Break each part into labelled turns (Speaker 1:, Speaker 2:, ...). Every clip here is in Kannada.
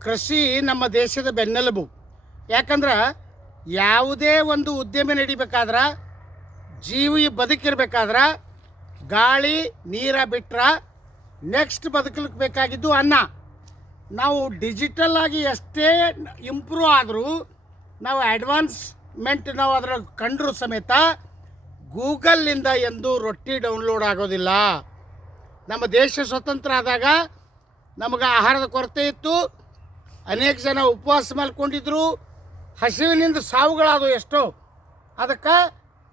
Speaker 1: ಕೃಷಿ ನಮ್ಮ ದೇಶದ ಬೆನ್ನೆಲುಬು. ಯಾಕಂದ್ರೆ ಯಾವುದೇ ಒಂದು ಉದ್ಯಮ ನಡಿಬೇಕಾದ್ರೆ, ಜೀವಿ ಬದುಕಿರ್ಬೇಕಾದ್ರೆ, ಗಾಳಿ, ನೀರ ಬಿಟ್ರೆ ನೆಕ್ಸ್ಟ್ ಬದುಕಲಿಕ್ಕೆ ಬೇಕಾಗಿದ್ದು ಅನ್ನ. ನಾವು ಡಿಜಿಟಲ್ ಆಗಿ ಎಷ್ಟೇ ಇಂಪ್ರೂವ್ ಆದರೂ, ನಾವು ಅಡ್ವಾನ್ಸ್ಮೆಂಟ್ ನಾವು ಅದರ ಕಂಡ್ರೂ ಸಮೇತ ಗೂಗಲ್ನಿಂದ ಎಂದು ರೊಟ್ಟಿ ಡೌನ್ಲೋಡ್ ಆಗೋದಿಲ್ಲ. ನಮ್ಮ ದೇಶ ಸ್ವತಂತ್ರ ಆದಾಗ ನಮಗೆ ಆಹಾರದ ಕೊರತೆ ಇತ್ತು. ಅನೇಕ ಜನ ಉಪವಾಸ ಮಲ್ಕೊಂಡಿದ್ರು ಹಸಿವಿನಿಂದ ಸಾವುಗಳಾದವು ಎಷ್ಟೋ. ಅದಕ್ಕೆ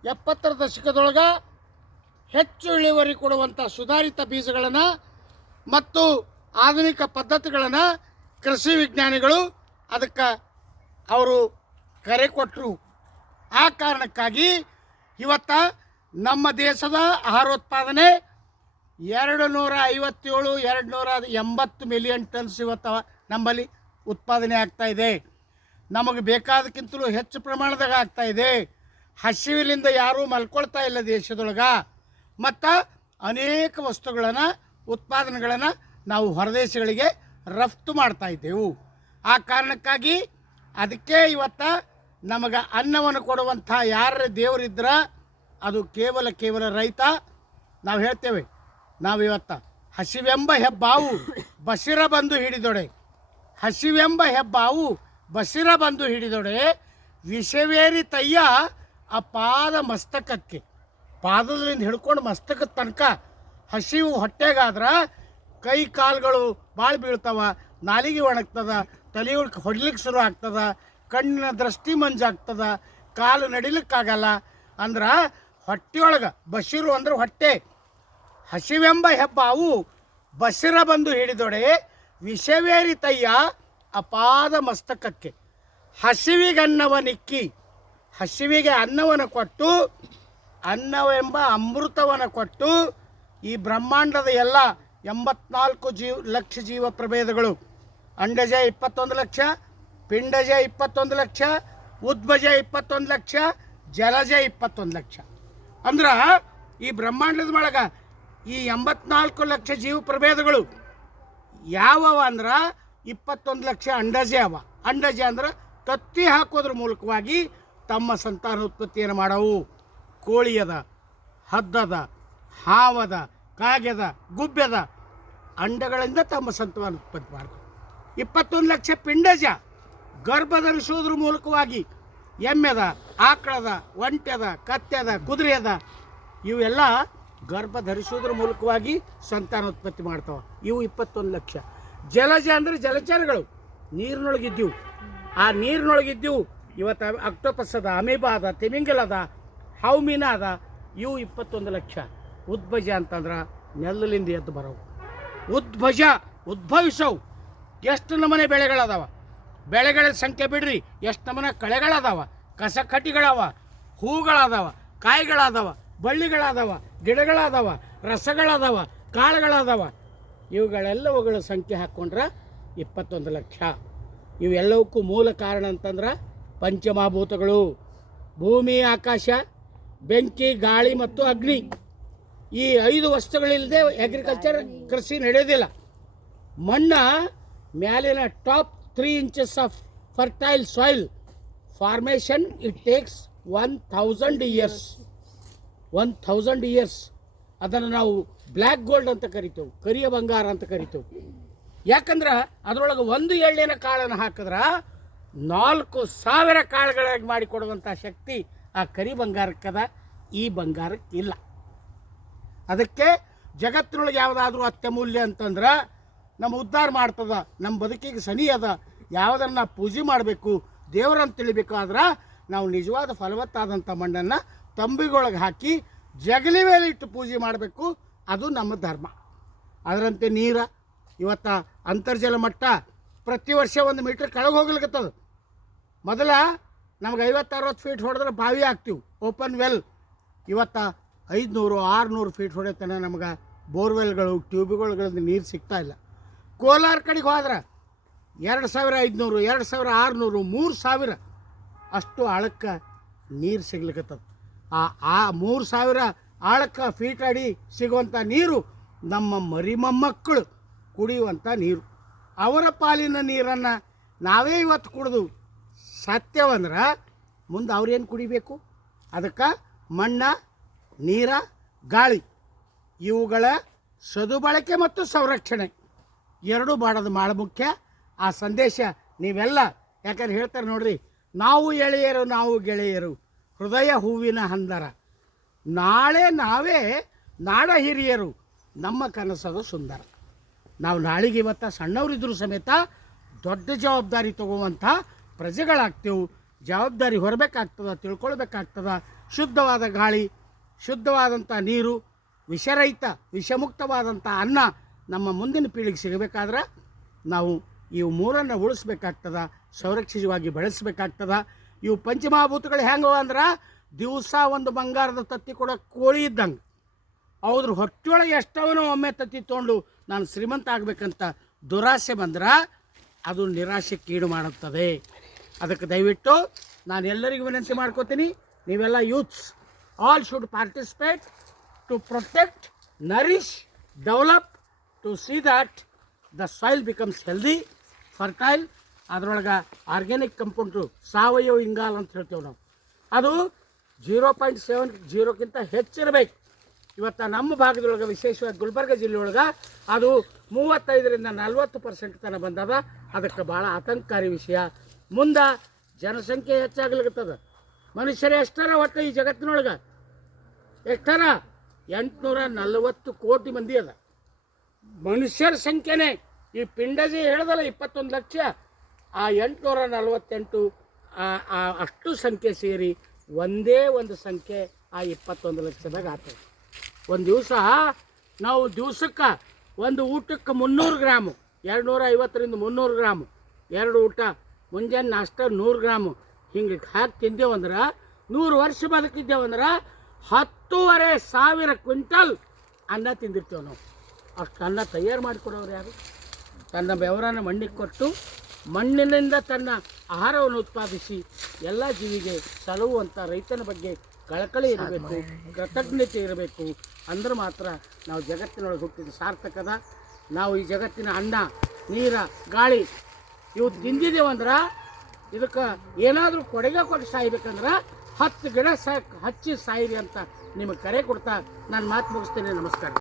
Speaker 1: ಎಪ್ಪತ್ತರ ದಶಕದೊಳಗೆ ಹೆಚ್ಚು ಇಳುವರಿ ಕೊಡುವಂಥ ಸುಧಾರಿತ ಬೀಜಗಳನ್ನು ಮತ್ತು ಆಧುನಿಕ ಪದ್ಧತಿಗಳನ್ನು ಕೃಷಿ ವಿಜ್ಞಾನಿಗಳು ಅದಕ್ಕೆ ಅವರು ಕರೆ ಕೊಟ್ಟರು ಆ ಕಾರಣಕ್ಕಾಗಿ ಇವತ್ತ ನಮ್ಮ ದೇಶದ ಆಹಾರೋತ್ಪಾದನೆ ಎರಡು ನೂರ ಐವತ್ತೇಳು, ಎರಡು ನೂರ ಎಂಬತ್ತು ಮಿಲಿಯನ್ ಟನ್ಸ್ ಇವತ್ತು ನಮ್ಮಲ್ಲಿ. ಉತ್ಪಾದನೆ ಆಗ್ತಾ ಇದೆ. ನಮಗೆ ಬೇಕಾದಕ್ಕಿಂತಲೂ ಹೆಚ್ಚು ಪ್ರಮಾಣದಾಗ ಆಗ್ತಾ ಇದೆ. ಹಸಿವಿನಿಂದ ಯಾರೂ ಮಲ್ಕೊಳ್ತಾ ಇಲ್ಲ ದೇಶದೊಳಗೆ. ಮತ್ತು ಅನೇಕ ವಸ್ತುಗಳನ್ನು, ಉತ್ಪಾದನೆಗಳನ್ನು ನಾವು ಹೊರದೇಶಗಳಿಗೆ ರಫ್ತು ಮಾಡ್ತಾ ಇದ್ದೆವು. ಆ ಕಾರಣಕ್ಕಾಗಿ ಅದಕ್ಕೆ ಇವತ್ತ ನಮಗೆ ಅನ್ನವನ್ನು ಕೊಡುವಂಥ ಯಾರ ದೇವರಿದ್ರ, ಅದು ಕೇವಲ ಕೇವಲ ರೈತ. ನಾವು ಹೇಳ್ತೇವೆ, ನಾವು ನಾವಿವತ್ತ ಹಸಿವೆಂಬ ಹೆಬ್ಬಾವು ಬಸಿರ ಬಂದು ಹಿಡಿದೊಡೆ. ಹಸಿವೆಂಬ ಹೆಬ್ಬಾವು ಬಸಿರ ಬಂದು ಹಿಡಿದೊಡೆ ವಿಷವೇರಿ ತಯ್ಯ ಆ ಪಾದ ಮಸ್ತಕಕ್ಕೆ. ಪಾದದಿಂದ ಹಿಡ್ಕೊಂಡು ಮಸ್ತಕದ ತನಕ ಹಸಿವು ಹೊಟ್ಟೆಗಾದ್ರೆ ಕೈ ಕಾಲುಗಳು ಭಾಳ ಬೀಳ್ತಾವ, ನಾಲಿಗೆ ಒಣಗ್ತದ, ತಲೆ ಹೊಡ್ಲಿಕ್ಕೆ ಶುರು ಆಗ್ತದ, ಕಣ್ಣಿನ ದೃಷ್ಟಿ ಮಂಜಾಗ್ತದ ಕಾಲು ನಡಿಲಿಕ್ಕಾಗಲ್ಲ ಅಂದ್ರೆ ಹೊಟ್ಟೆಯೊಳಗೆ ಬಸಿರು ಅಂದ್ರೆ ಹೊಟ್ಟೆ. ಹಸಿವೆಂಬ ಹೆಬ್ಬಾವು ಬಸಿರ ಬಂದು ಹಿಡಿದೊಡೆ ವಿಷವೇರಿ ತಯ್ಯ ಅಪಾದ ಮಸ್ತಕಕ್ಕೆ. ಹಸಿವಿಗನ್ನವ ನಿಕ್ಕಿ ಹಸಿವಿಗೆ ಅನ್ನವನ್ನು ಕೊಟ್ಟು, ಅನ್ನವೆಂಬ ಅಮೃತವನ್ನು ಕೊಟ್ಟು, ಈ ಬ್ರಹ್ಮಾಂಡದ ಎಲ್ಲ ಎಂಬತ್ನಾಲ್ಕು ಜೀವ, ಲಕ್ಷ ಜೀವ ಪ್ರಭೇದಗಳು. ಅಂಡಜ ಇಪ್ಪತ್ತೊಂದು ಲಕ್ಷ, ಪಿಂಡಜ ಇಪ್ಪತ್ತೊಂದು ಲಕ್ಷ, ಉದ್ಭಜ ಇಪ್ಪತ್ತೊಂದು ಲಕ್ಷ, ಜಲಜ ಇಪ್ಪತ್ತೊಂದು ಲಕ್ಷ. ಅಂದ್ರೆ ಈ ಬ್ರಹ್ಮಾಂಡದ ಒಳಗೆ ಈ ಎಂಬತ್ನಾಲ್ಕು ಲಕ್ಷ ಜೀವ ಪ್ರಭೇದಗಳು ಯಾವವ ಅಂದ್ರೆ ಇಪ್ಪತ್ತೊಂದು ಲಕ್ಷ ಅಂಡಜೆ ಅವ. ಅಂಡಜೆ ಅಂದ್ರೆ ತತ್ತಿ ಹಾಕೋದ್ರ ಮೂಲಕವಾಗಿ ತಮ್ಮ ಸಂತಾನೋತ್ಪತ್ತಿಯನ್ನು ಮಾಡವು. ಕೋಳಿ ಅದ ಹದ್ದದ ಹಾವದ ಕಾಗೆದ ಗುಬ್ಬೆದ ಅಂಡಗಳಿಂದ ತಮ್ಮ ಸಂತಾನೋತ್ಪತ್ತಿ ಮಾಡ್ತಾರೆ ಇಪ್ಪತ್ತೊಂದು ಲಕ್ಷ ಪಿಂಡಜ ಗರ್ಭ ಧರಿಸೋದ್ರ ಮೂಲಕವಾಗಿ ಎಮ್ಮೆದ ಆಕಳದ ಒಂಟೆದ ಕತ್ತೆದ ಕುದುರೆ ಅದ. ಇವೆಲ್ಲ ಗರ್ಭ ಧರಿಸೋದ್ರ ಮೂಲಕವಾಗಿ ಸಂತಾನೋತ್ಪತ್ತಿ ಮಾಡ್ತಾವ. ಇವು ಇಪ್ಪತ್ತೊಂದು ಲಕ್ಷ. ಜಲಜ ಅಂದರೆ ಜಲಚರಗಳು. ನೀರಿನೊಳಗಿದ್ದೀವು. ಆ ನೀರಿನೊಳಗಿದ್ದೀವು. ಇವತ್ತು ಅಕ್ಟೋಪಸ್ ಅದ ಅಮೀಬಾ ಅದ, ತಿಮಿಂಗಲ ಅದ ಹಾವು ಮೀನ ಅದ. ಇವು ಇಪ್ಪತ್ತೊಂದು ಲಕ್ಷ. ಉದ್ಭಜ ಅಂತಂದ್ರೆ ನೆಲ್ಲಲಿಂದ ಎದ್ದು ಬರವು. ಉದ್ಭಜ, ಉದ್ಭವಿಸವು. ಎಷ್ಟು ನಮನೆ ಬೆಳೆಗಳದಾವ? ಬೆಳೆಗಳ ಸಂಖ್ಯೆ ಬಿಡ್ರಿ. ಎಷ್ಟು ನಮನೆ ಕಳೆಗಳದಾವ? ಕಸ ಕಟ್ಟಿಗಳವ ಹೂಗಳದಾವ? ಕಾಯಿಗಳದಾವ? ಬಳ್ಳಿಗಳದಾವ, ಗಿಡಗಳಾದವ, ರಸಗಳಾದವ, ಕಾಳುಗಳಾದವ. ಇವುಗಳೆಲ್ಲವುಗಳ ಸಂಖ್ಯೆ ಹಾಕ್ಕೊಂಡ್ರೆ ಇಪ್ಪತ್ತೊಂದು ಲಕ್ಷ. ಇವೆಲ್ಲವಕ್ಕೂ ಮೂಲ ಕಾರಣ ಅಂತಂದ್ರೆ ಪಂಚಮಹಾಭೂತಗಳು. ಭೂಮಿ, ಆಕಾಶ, ಬೆಂಕಿ, ಗಾಳಿ ಮತ್ತು ಅಗ್ನಿ. ಈ ಐದು ವಸ್ತುಗಳಿಲ್ಲದೆ ಅಗ್ರಿಕಲ್ಚರ್ ಕೃಷಿ ನಡೆಯೋದಿಲ್ಲ ಮಣ್ಣ ಮ್ಯಾಲಿನ top three inches of fertile soil formation it takes one thousand years one thousand years ಅದನ್ನು ನಾವು ಬ್ಲ್ಯಾಕ್ ಗೋಲ್ಡ್ ಅಂತ ಕರಿತೇವೆ, ಕರಿಯ ಬಂಗಾರ ಅಂತ ಕರಿತೇವೆ. ಯಾಕಂದ್ರೆ ಅದರೊಳಗೆ ಒಂದು ಎಳ್ಳಿನ ಕಾಳನ್ನು ಹಾಕಿದ್ರೆ ನಾಲ್ಕು ಸಾವಿರ ಕಾಳುಗಳಾಗಿ ಮಾಡಿಕೊಡುವಂಥ ಶಕ್ತಿ ಆ ಕರಿ ಬಂಗಾರಕ್ಕದ, ಈ ಬಂಗಾರಕ್ಕೆ ಇಲ್ಲ ಅದಕ್ಕೆ ಜಗತ್ತಿನೊಳಗೆ ಯಾವುದಾದ್ರೂ ಅತ್ಯಮೂಲ್ಯ ಅಂತಂದ್ರೆ ನಮ್ಮ ಉದ್ಧಾರ ಮಾಡ್ತದ, ನಮ್ಮ ಬದುಕಿಗೆ ಸನಿ ಅದ, ಯಾವುದನ್ನು ಪೂಜೆ ಮಾಡಬೇಕು, ದೇವರಂತ ತಿಳಿಬೇಕಾದ್ರೆ ನಾವು ನಿಜವಾದ ಫಲವತ್ತಾದಂಥ ಮಣ್ಣನ್ನು ತಂಬಿಗೊಳಗೆ ಹಾಕಿ ಜಗಲಿ ಮೇಲೆ ಇಟ್ಟು ಪೂಜೆ ಮಾಡಬೇಕು, ಅದು ನಮ್ಮ ಧರ್ಮ. ಅದರಂತೆ ನೀರ, ಇವತ್ತು ಅಂತರ್ಜಲ ಮಟ್ಟ ಪ್ರತಿ ವರ್ಷ ಒಂದು ಮೀಟ್ರ್ ಕೆಳಗೆ ಹೋಗ್ಲಿಕ್ಕತ್ತದ ಮೊದಲ ನಮ್ಗೆ ಐವತ್ತು ಅರವತ್ತು ಫೀಟ್ ಹೊಡೆದ್ರೆ ಬಾವಿ ಆಗ್ತೀವಿ ಓಪನ್ ವೆಲ್ ಇವತ್ತು ಐದುನೂರು, ಆರುನೂರು ಫೀಟ್ ಹೊಡೆತನ ನಮ್ಗೆ ಬೋರ್ವೆಲ್ಗಳು ಟ್ಯೂಬ್ಗಳಿಂದ ನೀರು ಸಿಗ್ತಾ ಇಲ್ಲ. ಕೋಲಾರ ಕಡೆಗೆ ಹೋದ್ರೆ ಎರಡು ಸಾವಿರ ಐದುನೂರು, ಎರಡು ಸಾವಿರ ಆರುನೂರು, ಮೂರು ಸಾವಿರ ಅಷ್ಟು ಆಳಕ್ಕೆ ನೀರು ಸಿಗ್ಲಿಕ್ಕತ್ತದ ಆ ಆ ಮೂರು ಸಾವಿರ ಆಳಕ್ಕೆ ಫೀಟ್ ಅಡಿ ಸಿಗುವಂಥ ನೀರು ನಮ್ಮ ಮರಿ ಮೊಮ್ಮಕ್ಕಳು ಕುಡಿಯುವಂಥ ನೀರು. ಅವರ ಪಾಲಿನ ನೀರನ್ನು ನಾವೇ ಇವತ್ತು ಕುಡಿದು ಸತ್ಯವಂದ್ರೆ ಮುಂದೆ ಅವ್ರೇನು ಕುಡಿಬೇಕು? ಅದಕ್ಕೆ ಮಣ್ಣ, ನೀರ, ಗಾಳಿ. ಇವುಗಳ ಸದುಬಳಕೆ ಮತ್ತು ಸಂರಕ್ಷಣೆ. ಎರಡೂ ಮಾಡೋದು ಭಾಳ ಮುಖ್ಯ. ಆ ಸಂದೇಶ ನೀವೆಲ್ಲ ಯಾಕಂದ್ರೆ ಹೇಳ್ತಾರೆ ನೋಡ್ರಿ, ನಾವು ಎಳೆಯರು, ನಾವು ಗೆಳೆಯರು. ಹೃದಯ ಹೂವಿನ ಹಂದರ ನಾಳೆ ನಾವೇ ನಾಡ ಹಿರಿಯರು, ನಮ್ಮ ಕನಸದು ಸುಂದರ. ನಾವು ನಾಳೆಗೆ ಇವತ್ತು ಸಣ್ಣವರಿದ್ದರೂ ಸಮೇತ ದೊಡ್ಡ ಜವಾಬ್ದಾರಿ ತಗೋವಂಥ ಪ್ರಜೆಗಳಾಗ್ತೇವೆ. ಜವಾಬ್ದಾರಿ ಹೊರಬೇಕಾಗ್ತದ, ತಿಳ್ಕೊಳ್ಬೇಕಾಗ್ತದ. ಶುದ್ಧವಾದ ಗಾಳಿ ಶುದ್ಧವಾದಂಥ ನೀರು, ವಿಷರಹಿತ ವಿಷಮುಕ್ತವಾದಂಥ ಅನ್ನ ನಮ್ಮ ಮುಂದಿನ ಪೀಳಿಗೆ ಸಿಗಬೇಕಾದ್ರೆ ನಾವು ಈ ಮೂರನ್ನು ಉಳಿಸ್ಬೇಕಾಗ್ತದ, ಸಂರಕ್ಷಿತವಾಗಿ ಬೆಳೆಸ್ಬೇಕಾಗ್ತದ. ಇವು ಪಂಚಮಹಾಭೂತಗಳು ಹೆಂಗವ ಅಂದ್ರೆ ದಿವಸ ಒಂದು ಬಂಗಾರದ ತತ್ತಿ ಕೊಡೋ ಕೋಳಿ ಇದ್ದಂಗೆ. ಅವ್ರ ಹೊಟ್ಟೆಯೊಳಗೆ ಎಷ್ಟವನೋ ಒಮ್ಮೆ ತತ್ತಿ ತೊಗೊಂಡು ನಾನು ಶ್ರೀಮಂತ ಆಗಬೇಕಂತ ದುರಾಸೆ ಬಂದ್ರೆ ಅದು ನಿರಾಶೆಕ್ಕೀಡು ಮಾಡುತ್ತದೆ. ಅದಕ್ಕೆ ದಯವಿಟ್ಟು ನಾನು ಎಲ್ಲರಿಗೂ ವಿನಂತಿ ಮಾಡ್ಕೋತೀನಿ, ನೀವೆಲ್ಲ youths all should participate to protect, nourish, develop to see that the soil becomes healthy, fertile ಅದರೊಳಗೆ ಆರ್ಗ್ಯಾನಿಕ್ ಕಂಪೌಂಡ್ರು ಸಾವಯವ ಇಂಗಾಲ ಅಂತ ಹೇಳ್ತೇವೆ ನಾವು. ಅದು ಜೀರೋ ಪಾಯಿಂಟ್ ಸೆವೆನ್ ಜೀರೋಕ್ಕಿಂತ ಹೆಚ್ಚಿರಬೇಕು. ಇವತ್ತು ನಮ್ಮ ಭಾಗದೊಳಗೆ, ವಿಶೇಷವಾಗಿ ಗುಲ್ಬರ್ಗ ಜಿಲ್ಲೆಯೊಳಗೆ ಅದು ಮೂವತ್ತೈದರಿಂದ ನಲ್ವತ್ತು ಪರ್ಸೆಂಟ್ ತನಕ ಬಂದದ. ಅದಕ್ಕೆ ಭಾಳ ಆತಂಕಕಾರಿ ವಿಷಯ. ಮುಂದೆ ಜನಸಂಖ್ಯೆ ಹೆಚ್ಚಾಗ್ಲಿಕ್ಕತ್ತದ ಮನುಷ್ಯರು ಎಷ್ಟರ ಒಟ್ಟು ಈ ಜಗತ್ತಿನೊಳಗೆ? ಎಷ್ಟರ? ಎಂಟುನೂರ ನಲವತ್ತು ಕೋಟಿ ಮಂದಿ ಅದ. ಮನುಷ್ಯರ ಸಂಖ್ಯೆನೇ. ಈ ಪಿಂಡಜಿ ಹೇಳ್ದಲ್ಲ, ಇಪ್ಪತ್ತೊಂದು ಲಕ್ಷ. ಆ ಎಂಟುನೂರ ನಲವತ್ತೆಂಟು ಅಷ್ಟು ಸಂಖ್ಯೆ ಸೇರಿ ಒಂದೇ ಒಂದು ಸಂಖ್ಯೆ ಆ ಇಪ್ಪತ್ತೊಂದು ಲಕ್ಷದಾಗ ಆಗ್ತದೆ ಒಂದು ದಿವಸ ನಾವು ದಿವಸಕ್ಕೆ ಒಂದು ಊಟಕ್ಕೆ ಮುನ್ನೂರು ಗ್ರಾಮು, ಎರಡುನೂರ ಐವತ್ತರಿಂದ ಮುನ್ನೂರು ಗ್ರಾಮು, ಎರಡು ಊಟ, ಮುಂಜಾನೆ ನಾಷ್ಟ ನೂರು ಗ್ರಾಮು, ಹಿಂಗೆ ಹಾಕಿ ತಿಂದೇವಂದ್ರೆ ನೂರು ವರ್ಷ ಬದುಕಿದ್ದೇವಂದ್ರೆ ಹತ್ತೂವರೆ ಸಾವಿರ ಕ್ವಿಂಟಲ್ ಅನ್ನ ತಿಂದಿರ್ತೇವೆ ನಾವು. ಅಷ್ಟು ಅನ್ನ ತಯಾರು ಮಾಡಿಕೊಡೋರು ಯಾರು? ತನ್ನ ಬೆವರನ್ನು ಮಣ್ಣಿಗೆ ಕೊಟ್ಟು ಮಣ್ಣಿನಿಂದ ತನ್ನ ಆಹಾರವನ್ನು ಉತ್ಪಾದಿಸಿ ಎಲ್ಲ ಜೀವಿಗೆ ಸಲುವಂಥ ರೈತನ ಬಗ್ಗೆ ಕಳಕಳಿ ಇರಬೇಕು ಕೃತಜ್ಞತೆ ಇರಬೇಕು ಅಂದ್ರೆ ಮಾತ್ರ ನಾವು ಜಗತ್ತಿನೊಳಗೆ ಹುಟ್ಟಿದ ಸಾರ್ಥಕದ ನಾವು ಈ ಜಗತ್ತಿನ ಅನ್ನ ನೀರ ಗಾಳಿ ಇವು ತಿಂದಿದ್ದೇವಂದ್ರೆ ಇದಕ್ಕೆ ಏನಾದರೂ ಕೊಡುಗೆ ಕೊಟ್ಟು ಸಾಯ್ಬೇಕಂದ್ರೆ ಹತ್ತು ಗಿಡ ಸಾಕ್ ಹಚ್ಚಿ ಸಾಯಿರಿ ಅಂತ ನಿಮಗೆ ಕರೆ ಕೊಡ್ತಾ ನಾನು ಮಾತು ಮುಗಿಸ್ತೇನೆ. ನಮಸ್ಕಾರ.